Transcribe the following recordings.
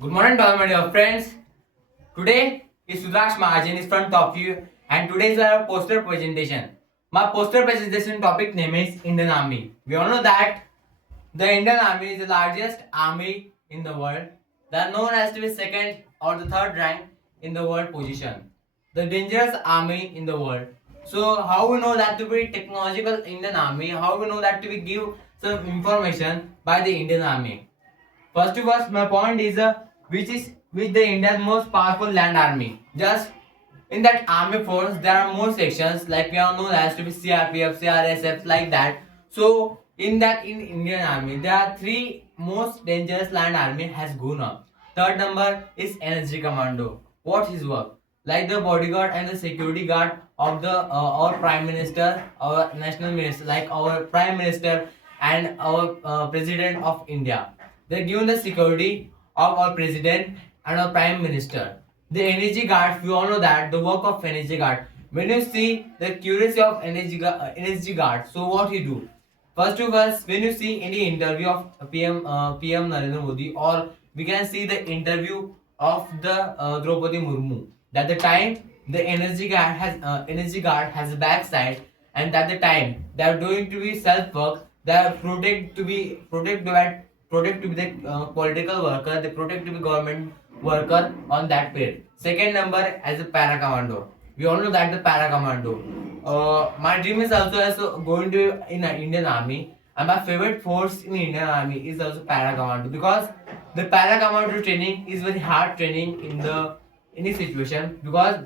Good morning to all my dear friends. Today is Sudraksh Mahajan in front of you, and today is our poster presentation. My poster presentation topic name is Indian Army. We all know that the Indian Army is the largest army in the world. They are known as to be second or the third rank in the world position. The dangerous army in the world. So how we know that to be technological Indian army? How we know that to be give some information by the Indian army? First of all, my point is which the India's most powerful land army. Just in that army force, there are more sections like we all know as to be CRPF, CRSF, like that. So in Indian army, there are three most dangerous land army has gone up. Third number is NSG Commando. What his work? Like the bodyguard and the security guard of the our prime minister, our national minister, like our prime minister and our president of India. They're given the security of our president and our prime minister. The energy guard, we all know that the work of energy guard. When you see the accuracy of energy guard, so what he do? First of all, when you see any interview of PM Narendra Modi, or we can see the interview of the Draupadi Murmu. That the time the energy guard has a backside, and that the time they are doing to be self work, they are protect to be the political worker, they protect to be government worker on that period. Second number as a para commando. We all know that the para commando. My dream is also going to in an Indian army, and my favorite force in Indian army is also para commando, because the para commando training is very hard training in the any situation, because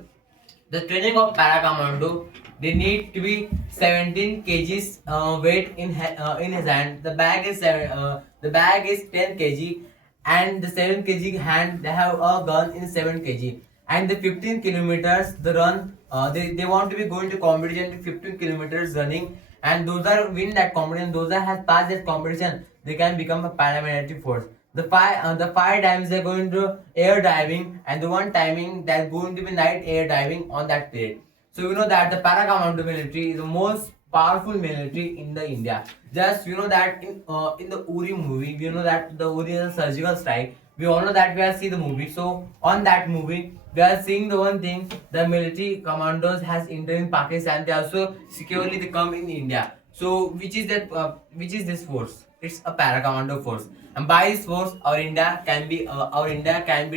the training of para commando, they need to be 17 kgs weight in his hand. The bag is 10 kg, and the 7 kg hand they have a gun in 7 kg, and the 15 kilometers the run. They want to be going to competition to 15 kilometers running, and those are win that competition. Those that has passed that competition, they can become a paramilitary force. The five times they're going to air diving, and the one timing that's going to be night air diving on that period. So you know that the para commando military is the most powerful military in the India. Just you know that in the Uri movie, we know that the Uri is a surgical strike. We all know that we have seen the movie. So on that movie, we are seeing the one thing: the military commandos has entered in Pakistan. They also securely they come in India. So which is that? Which is this force? It's a para commando force, and by this force, our India can be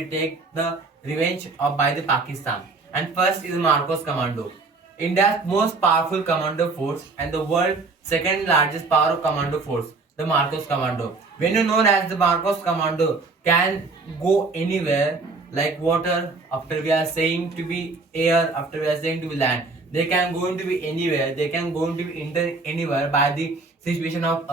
take the revenge of by the Pakistan. And first is Marcos Commando, India's most powerful commando force and the world's second largest power of commando force, the Marcos Commando. When you known as the Marcos Commando, can go anywhere like water. After we are saying to be air, after we are saying to be land, they can go into be anywhere. They can go into be enter anywhere by the situation of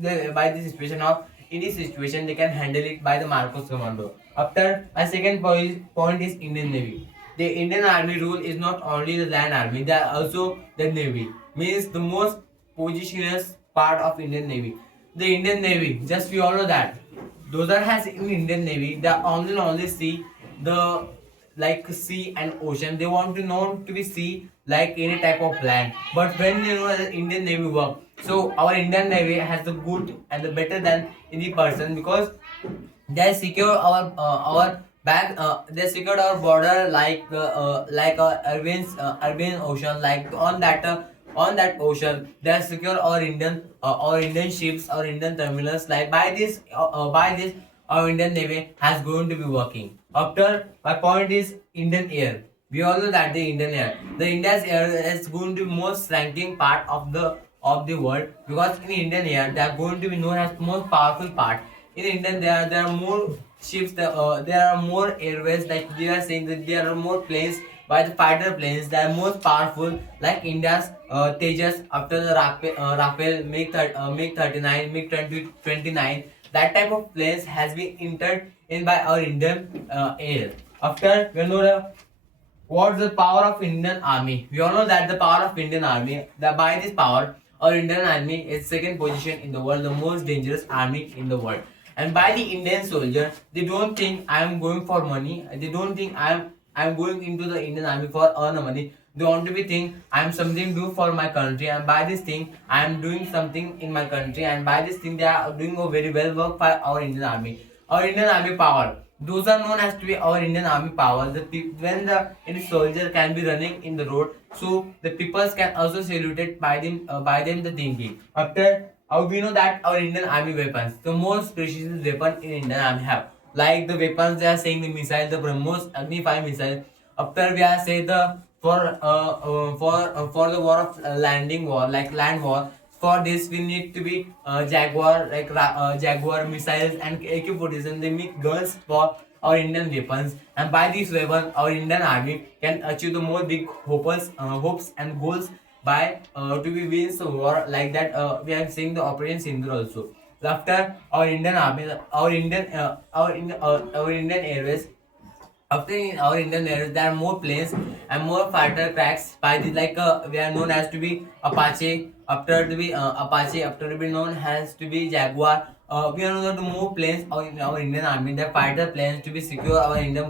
by the situation of any situation. They can handle it by the Marcos Commando. After my second point is Indian Navy. The Indian Army rule is not only the land army, they are also the navy. Means the most positionless part of Indian Navy. The Indian Navy, just we all know that. Those that has in Indian Navy, they only see the like sea and ocean. They want to know to be sea like any type of land. But when you know the Indian Navy work, so our Indian Navy has the good and the better than any person, because they secure our back. They secured our border like Arabian Ocean, like on that ocean they secure our Indian ships, our Indian terminals. Like by this our Indian Navy has going to be working. After my point is Indian Air. We all know that the Indian Air, the India's air is going to be most ranking part of the world, because in Indian Air they are going to be known as most powerful part. In Indian there are more ships, there are more airways, like they are saying that there are more planes by the fighter planes that are most powerful, like India's Tejas. After the Rafale MiG 39, MiG 29, that type of planes has been entered in by our Indian air. After we know what's the power of Indian Army? We all know that the power of Indian Army, that by this power, our Indian Army is second position in the world, the most dangerous army in the world. And by the Indian soldier, they don't think I am going for money. They don't think I am going into the Indian Army for earn money. They want to be think I am something do for my country, and by this thing I am doing something in my country, and by this thing they are doing a very well work for our Indian Army. Our Indian Army power. Those are known as to be our Indian Army power. When the any soldier can be running in the road, so the peoples can also salute it by them the thinking. After we know that our Indian Army weapons, the most precious weapon in Indian Army have, like the weapons they are saying the missile, the BrahMos Agni 5 missile. After we are say the for the war of landing war, like land war. For this, we need to be Jaguar, like Jaguar missiles and AK-47. They make guns for our Indian weapons, and by these weapons, our Indian army can achieve the more big hopes and goals by to be wins the war. Like that, we are seeing the Operation Sindhu also. After our Indian army, our Indian airways, after in our Indian Air, there are more planes and more fighter cracks by the like we are known as to be Apache. After to be Apache, after to be known as to be Jaguar. We are known to more planes in our Indian Army, the fighter planes to be secure our Indian border.